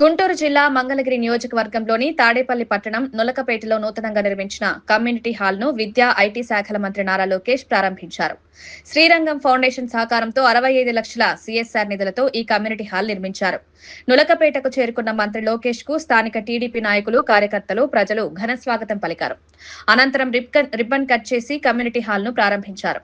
గుంటూరు జిల్లా మంగళగిరి నియోజకవర్గంలోని తాడేపల్లి పట్టణం నులకపేటలో నూతనంగా నిర్మించిన కమ్యూనిటీ హాల్ ను విద్యా ఐటీ శాఖల మంత్రి నారా లోకేష్ ప్రారంభించారు. శ్రీరంగం ఫౌండేషన్ సహకారంతో 65 లక్షల సీఎస్ఆర్ నిధులతో ఈ కమ్యూనిటీ హాల్ నిర్మించారు. నులకపేటకు చేరుకున్న మంత్రి లోకేష్ కు స్థానిక టీడీపీ నాయకులు, కార్యకర్తలు, ప్రజలు ఘన స్వాగతం పలికారు. అనంతరం రిబ్బన్ కట్ చేసి కమ్యూనిటీ హాల్ ను ప్రారంభించారు.